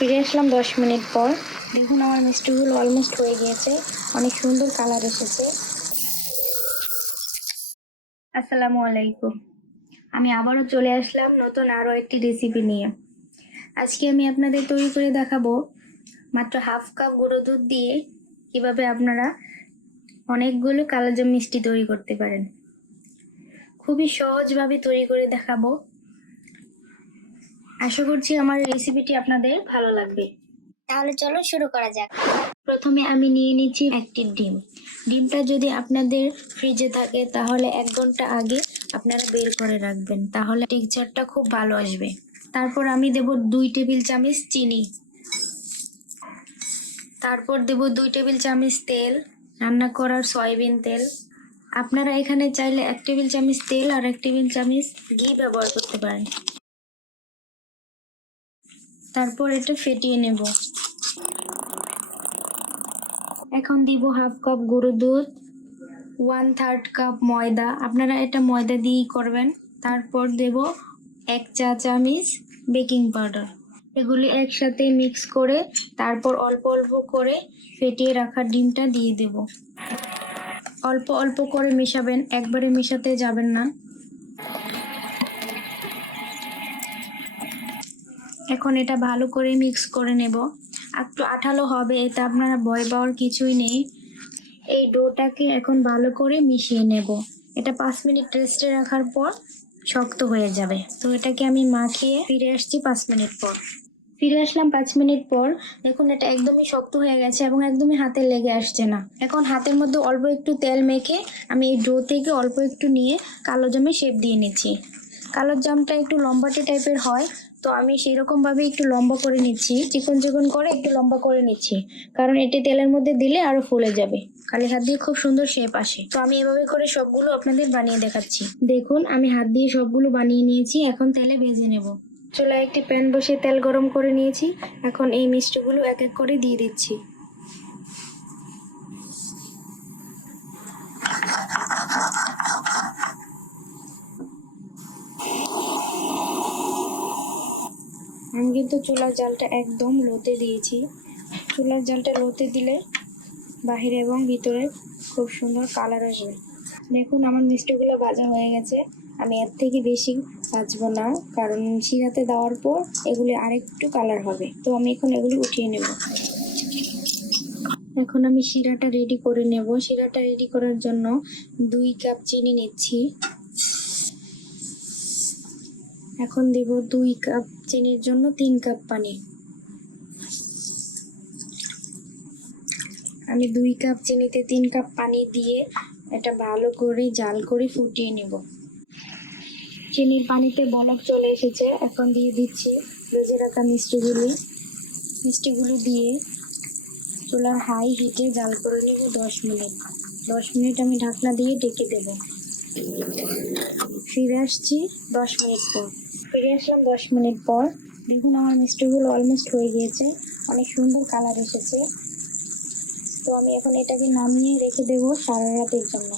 ফিরে আসলাম 10 মিনিট পর। দেখুন আমার মিষ্টিগুলো অলমোস্ট হয়ে গিয়েছে, অনেক সুন্দর কালার এসেছে। আসসালামু আলাইকুম, আমি আবারও চলে আসলাম নতুন আরও একটি রেসিপি নিয়ে। আজকে আমি আপনাদের তৈরি করে দেখাবো মাত্র হাফ কাপ গুঁড়ো দুধ দিয়ে কিভাবে আপনারা অনেকগুলো কালোজাম মিষ্টি তৈরি করতে পারেন। খুবই সহজভাবে তৈরি করে দেখাবো। আশা করছি আমার রেসিপিটি আপনাদের ভালো লাগবে। তাহলে চলো শুরু করা যাক। প্রথমে আমি নিয়ে নিচ্ছি একটি ডিম। ডিমটা যদি আপনাদের ফ্রিজে থাকে তাহলে 1 ঘন্টা আগে আপনারা বের করে রাখবেন, তাহলে টেক্সচারটা খুব ভালো আসবে। তারপর আমি দেব 2 টেবিল চামচ চিনি। তারপর দেব 2 টেবিল চামচ তেল, রান্না করার সয়াবিন তেল। আপনারা এখানে চাইলে 1 টেবিল চামচ তেল আর 1 টেবিল চামচ ঘি ব্যবহার করতে পারেন। তারপর এটা ফেটিয়ে নেব। এখন দিব হাফ কাপ গুঁড়ো দুধ, 1/3 কাপ ময়দা, আপনারা এটা ময়দা দিয়েই করবেন। তারপর দেব 1 চা চামচ বেকিং পাউডার। এগুলি একসাথে মিক্স করে তারপর অল্প অল্প করে ফেটিয়ে রাখা ডিমটা দিয়ে দেব। অল্প অল্প করে মেশাবেন, একবারে মেশাতে যাবেন না। এখন এটা ভালো করে মিক্স করে নেব। একটু আঠালো হবে, এটা আপনারা ভয় পাওয়ার কিছুই নেই। এই ডোটাকে এখন ভালো করে মিশিয়ে নেব। এটা 5 মিনিট রেস্টে রাখার পর শক্ত হয়ে যাবে। তো এটাকে আমি মাখিয়ে ফিরে আসছি 5 মিনিট পর। ফিরে আসলাম 5 মিনিট পর। দেখুন এটা একদমই শক্ত হয়ে গেছে এবং একদমই হাতে লেগে আসছে না। এখন হাতের মধ্যে অল্প একটু তেল মেখে আমি এই ডো থেকে অল্প একটু নিয়ে কালোজামে শেপ দিয়ে নিচ্ছি। কালোজামটা একটু লম্বাটে টাইপের হয়, তো আমি সেরকমভাবে একটু লম্বা করে নিচ্ছি, চিকন চিকন করে একটু লম্বা করে নিচ্ছি, কারণ এটি তেলের মধ্যে দিলে আরো ফুলে যাবে। খালি হাত দিয়ে খুব সুন্দর শেপ আসে। তো আমি এভাবে করে সবগুলো আপনাদের বানিয়ে দেখাচ্ছি। দেখুন আমি হাত দিয়ে সবগুলো বানিয়ে নিয়েছি, এখন তেলে ভেজে নেব। চুলায় একটি প্যান বসিয়ে তেল গরম করে নিয়েছি। এখন এই মিষ্টিগুলো এক এক করে দিয়ে দিচ্ছি। আমি কিন্তু চুলার জালটা একদম লোতে দিয়েছি। চুলার জালটা লোতে দিলে বাহিরে এবং ভিতরে খুব সুন্দর কালার আসবে। দেখুন আমার মিষ্টিগুলো ভাজা হয়ে গেছে। আমি এর থেকে বেশি ভাজবো না, কারণ শিরাতে দেওয়ার পর এগুলি আরেকটু কালার হবে। তো আমি এখন এগুলি উঠিয়ে নেব। এখন আমি শিরাটা রেডি করে নেব। শিরাটা রেডি করার জন্য 2 কাপ চিনি নিচ্ছি। এখন দেব 2 কাপ চিনির জন্য 3 কাপ পানি। আমি 2 কাপ চিনিতে 3 কাপ পানি দিয়ে এটা ভালো করে জাল করে ফুটিয়ে নেব। চিনির পানিতে বলক চলে এসেছে, এখন দিয়ে দিচ্ছি ভেজে রাখা মিষ্টিগুলো দিয়ে চুলার হাই হিটে জাল করে নেব 10 মিনিট। 10 মিনিট আমি ঢাকনা দিয়ে ঢেকে দেব। ফিরে আসছি 10 মিনিট পর। ফিরে আসলাম 10 মিনিট পর। দেখুন আমার মিষ্টিগুলো অলমোস্ট হয়ে গিয়েছে, অনেক সুন্দর কালার এসেছে। তো আমি এখন এটাকে নামিয়ে রেখে দেবো সারা রাতের জন্য।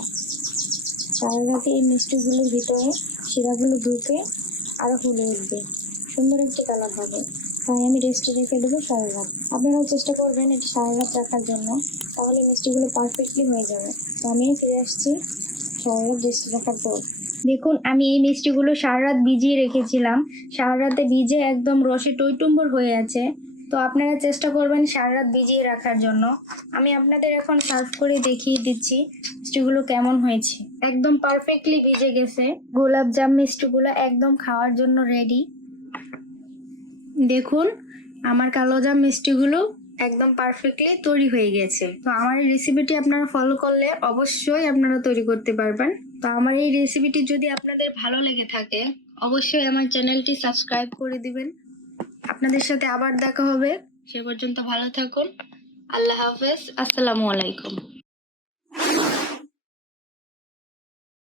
সারা রাতে এই মিষ্টিগুলোর ভিতরে শিরাগুলো ঢুকে আরও ফুলে উঠবে, সুন্দর একটি কালার হবে। তাই আমি রেস্টে রেখে দেবো সারা রাত। আপনারাও চেষ্টা করবেন এটি সারা রাত রাখার জন্য, তাহলে মিষ্টিগুলো পারফেক্টলি হয়ে যাবে। তো আমি ফিরে আসছি সারা রাত রেস্টে রাখার পর। দেখুন আমি এই মিষ্টিগুলো সারা রাত ভিজিয়ে রেখেছিলাম। সারা রাতে ভিজে একদম রসে টইটুম্বর হয়ে আছে। তো আপনারা চেষ্টা করবেন সারা রাত ভিজিয়ে রাখার জন্য। আমি আপনাদের এখন সার্ভ করে দেখিয়ে দিচ্ছি মিষ্টিগুলো কেমন হয়েছে। একদম পারফেক্টলি ভিজে গেছে। গোলাপজাম মিষ্টিগুলো একদম খাওয়ার জন্য রেডি। দেখুন আমার কালোজাম মিষ্টিগুলো একদম পারফেক্টলি তৈরি হয়ে গেছে। তো আমার এই রেসিপিটি আপনারা ফলো করলে অবশ্যই আপনারা তৈরি করতে পারবেন। তো আমার এই রেসিপিটি যদি আপনাদের ভালো লেগে থাকে অবশ্যই আমার চ্যানেলটি সাবস্ক্রাইব করে দিবেন। আপনাদের সাথে আবার দেখা হবে, সে পর্যন্ত ভালো থাকুন। আল্লাহ হাফেজ, আসসালামু আলাইকুম।